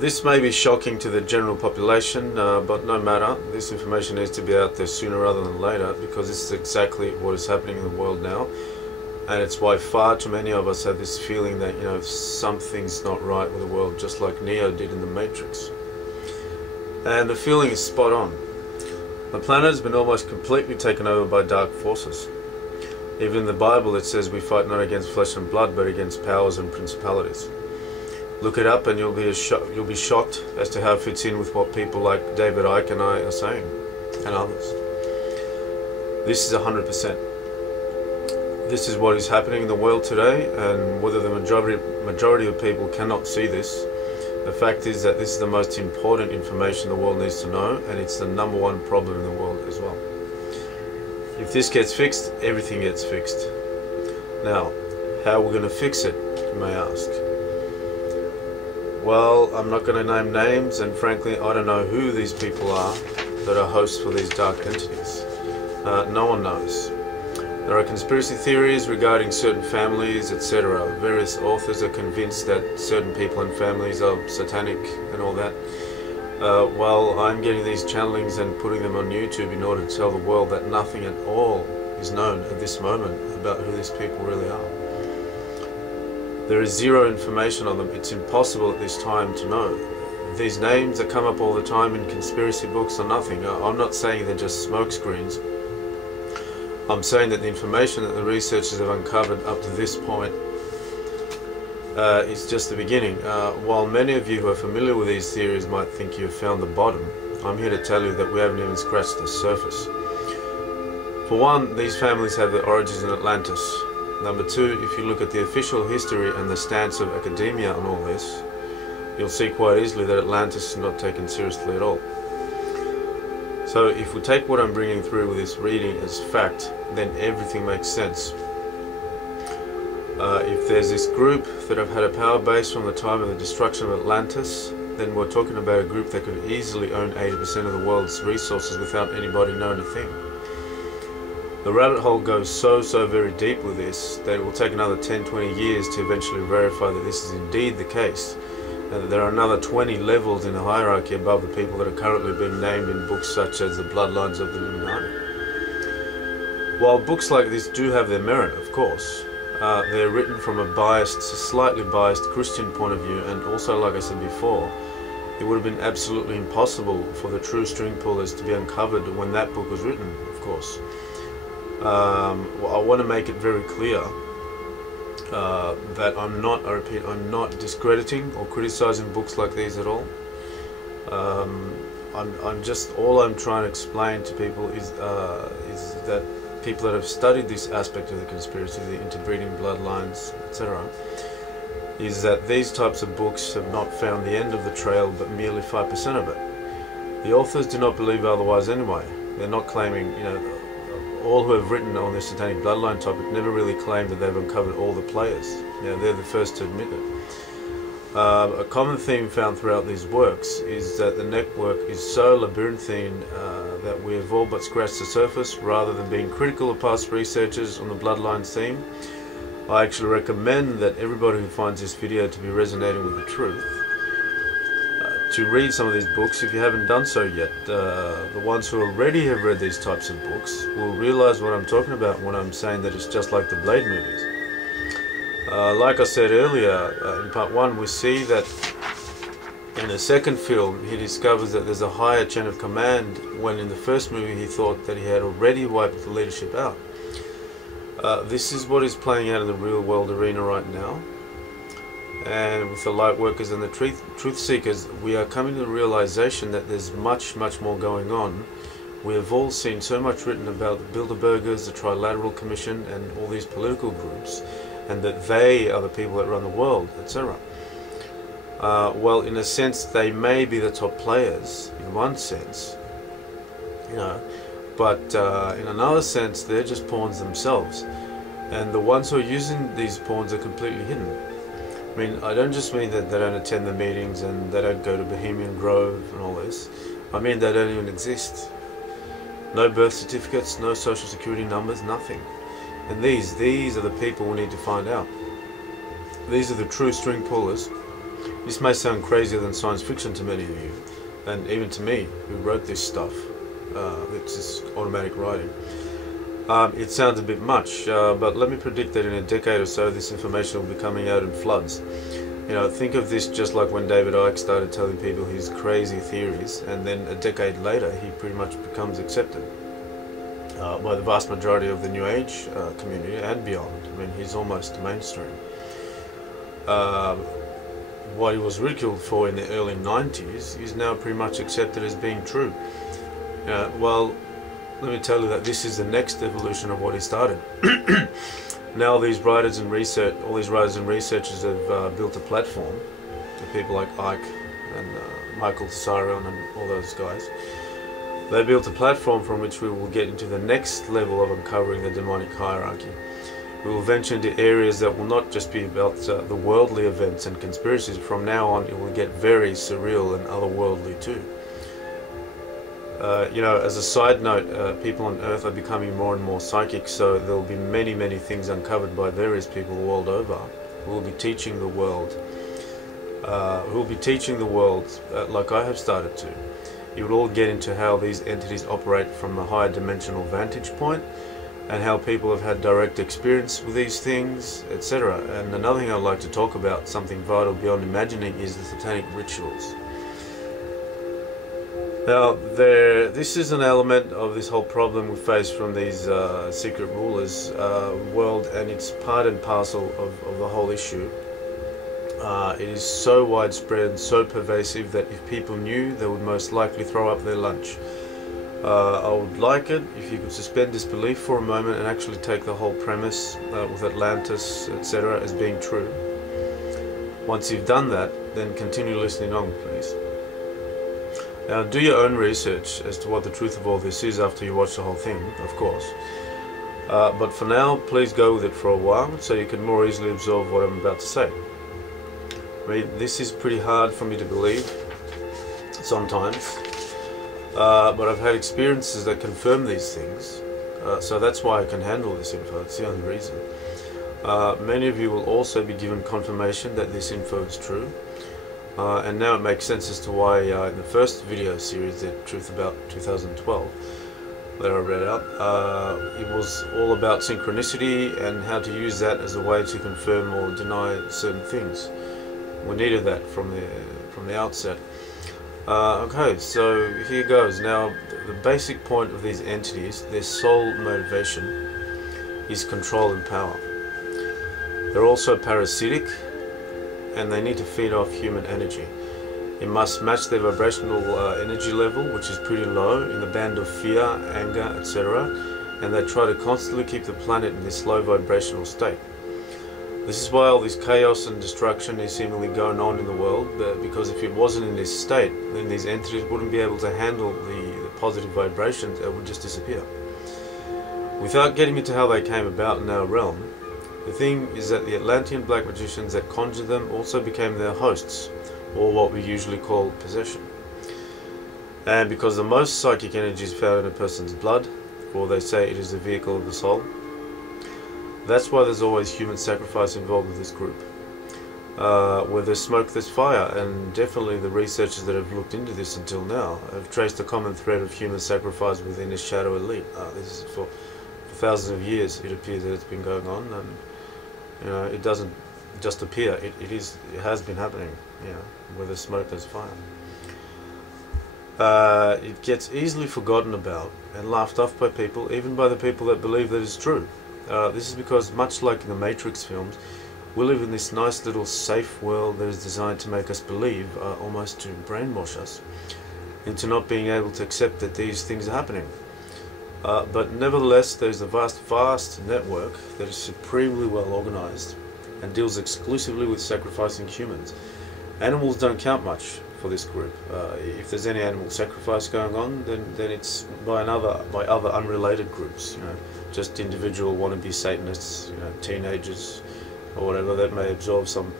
This may be shocking to the general population, but no matter. This information needs to be out there sooner rather than later, because this is exactly what is happening in the world now. And it's why far too many of us have this feeling that, something's not right with the world, just like Neo did in the Matrix. And the feeling is spot on. The planet has been almost completely taken over by dark forces. Even in the Bible it says we fight not against flesh and blood, but against powers and principalities. Look it up and you'll be shocked as to how it fits in with what people like David Icke and I are saying, and others. This is 100%. This is what is happening in the world today, and whether the majority of people cannot see this, the fact is that this is the most important information the world needs to know, and it's the #1 problem in the world as well. If this gets fixed, everything gets fixed. Now, how are we going to fix it, you may ask? Well, I'm not going to name names, and frankly I don't know who these people are that are hosts for these dark entities. No one knows. There are conspiracy theories regarding certain families, etc. Various authors are convinced that certain people and families are satanic and all that. Well, I'm getting these channelings and putting them on YouTube in order to tell the world that nothing at all is known at this moment about who these people really are. There is zero information on them. It's impossible at this time to know. These names that come up all the time in conspiracy books are nothing. I'm not saying they're just smoke screens. I'm saying that the information that the researchers have uncovered up to this point is just the beginning. While many of you who are familiar with these theories might think you have found the bottom, I'm here to tell you that we haven't even scratched the surface. For one, these families have their origins in Atlantis. Number two, if you look at the official history and the stance of academia on all this, you'll see quite easily that Atlantis is not taken seriously at all. So if we take what I'm bringing through with this reading as fact, then everything makes sense. If there's this group that have had a power base from the time of the destruction of Atlantis, then we're talking about a group that could easily own 80% of the world's resources without anybody knowing a thing. The rabbit hole goes so very deep with this that it will take another 10-20 years to eventually verify that this is indeed the case, and that there are another 20 levels in the hierarchy above the people that are currently being named in books such as the Bloodlines of the Illuminati. While books like this do have their merit, of course, they're written from a slightly biased Christian point of view, and also, like I said before, it would have been absolutely impossible for the true string pullers to be uncovered when that book was written, of course. I want to make it very clear that I repeat, I'm not discrediting or criticizing books like these at all. All I'm trying to explain to people is that people that have studied this aspect of the conspiracy, the interbreeding bloodlines, etc., is that these types of books have not found the end of the trail, but merely 5% of it. The authors do not believe otherwise anyway. They're not claiming, all who have written on this satanic bloodline topic never really claim that they've uncovered all the players. They're the first to admit it. A common theme found throughout these works is that the network is so labyrinthine that we have all but scratched the surface. Rather than being critical of past researchers on the bloodlines theme, I actually recommend that everybody who finds this video to be resonating with the truth to read some of these books if you haven't done so yet. The ones who already have read these types of books will realize what I'm talking about when I'm saying that it's just like the Blade movies. Like I said earlier, in part 1, we see that in the second film he discovers that there's a higher chain of command, when in the first movie he thought that he had already wiped the leadership out. This is what is playing out in the real world arena right now. And with the light workers and the truth seekers, we are coming to the realization that there's much more going on. We have all seen so much written about the Bilderbergers, the Trilateral Commission, and all these political groups, and that they are the people that run the world, etc. Well, in a sense, they may be the top players, in one sense, but in another sense, they're just pawns themselves. And the ones who are using these pawns are completely hidden. I mean, I don't just mean that they don't attend the meetings and they don't go to Bohemian Grove and all this. I mean they don't even exist. No birth certificates, no social security numbers, nothing. And these are the people we need to find out. These are the true string pullers This may sound crazier than science fiction to many of you, and even to me, who wrote this stuff. It's just automatic writing. It sounds a bit much, but let me predict that in a decade or so, this information will be coming out in floods. You know, think of this just like when David Icke started telling people his crazy theories, and then a decade later, he pretty much becomes accepted by the vast majority of the New Age community and beyond. I mean, he's almost mainstream. What he was ridiculed for in the early 90s is now pretty much accepted as being true. Well, let me tell you that this is the next evolution of what he started. Now all these writers and researchers have built a platform, with people like Icke and Michael Tsarion and all those guys. They built a platform from which we will get into the next level of uncovering the demonic hierarchy. We will venture into areas that will not just be about the worldly events and conspiracies. From now on, it will get very surreal and otherworldly too. You know, as a side note, people on Earth are becoming more and more psychic, so there will be many, many things uncovered by various people the world over who will be teaching the world. Like I have started to. You will all get into how these entities operate from a higher dimensional vantage point, and how people have had direct experience with these things, etc. And another thing I'd like to talk about, something vital beyond imagining, is the satanic rituals. Now, this is an element of this whole problem we face from these secret rulers world, and it's part and parcel of the whole issue. It is so widespread and so pervasive that if people knew, they would most likely throw up their lunch. I would like it if you could suspend disbelief for a moment and actually take the whole premise with Atlantis, etc. as being true. Once you've done that, then continue listening on, please. Now, do your own research as to what the truth of all this is after you watch the whole thing, of course. But for now, please go with it for a while so you can more easily absorb what I'm about to say. I mean, this is pretty hard for me to believe sometimes. But I've had experiences that confirm these things, so that's why I can handle this info. It's the only reason. Many of you will also be given confirmation that this info is true, and now it makes sense as to why in the first video series, The Truth About 2012, that I read out, it was all about synchronicity and how to use that as a way to confirm or deny certain things. We needed that from the outset. Okay, so here goes. Now, the basic point of these entities, their sole motivation, is control and power. They're also parasitic, and they need to feed off human energy. It must match their vibrational energy level, which is pretty low, in the band of fear, anger, etc. And they try to constantly keep the planet in this low vibrational state. This is why all this chaos and destruction is seemingly going on in the world, because if it wasn't in this state, then these entities wouldn't be able to handle the positive vibrations. It would just disappear. Without getting into how they came about in our realm, the thing is that the Atlantean black magicians that conjured them also became their hosts, or what we usually call possession. And because the most psychic energy is found in a person's blood, or they say it is the vehicle of the soul, that's why there's always human sacrifice involved with this group. Where there's smoke, there's fire, and definitely the researchers that have looked into this until now have traced a common thread of human sacrifice within this shadow elite. This is for thousands of years. It appears that it's been going on, and you know, it doesn't just appear. It has been happening. You know, where there's smoke, there's fire. It gets easily forgotten about and laughed off by people, even by the people that believe that it's true. This is because, much like in the Matrix films, we live in this nice little safe world that is designed to make us believe, almost to brainwash us, into not being able to accept that these things are happening. But nevertheless, there's a vast network that is supremely well organized and deals exclusively with sacrificing humans. Animals don't count much for this group. If there's any animal sacrifice going on, then it's by other unrelated groups, you know, just individual wannabe Satanists, you know, teenagers or whatever, that may absorb some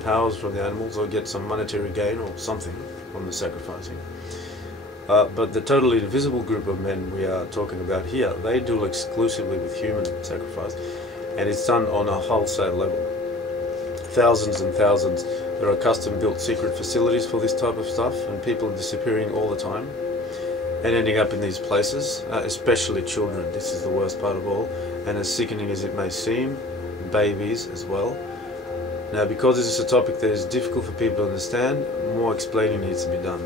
powers from the animals or get some monetary gain or something from the sacrificing. But the totally invisible group of men we are talking about here, they deal exclusively with human sacrifice, and it's done on a wholesale level. thousands and thousands. There are custom-built secret facilities for this type of stuff, and people are disappearing all the time and ending up in these places, especially children. This is the worst part of all, and as sickening as it may seem, babies as well. Now, because this is a topic that is difficult for people to understand, more explaining needs to be done.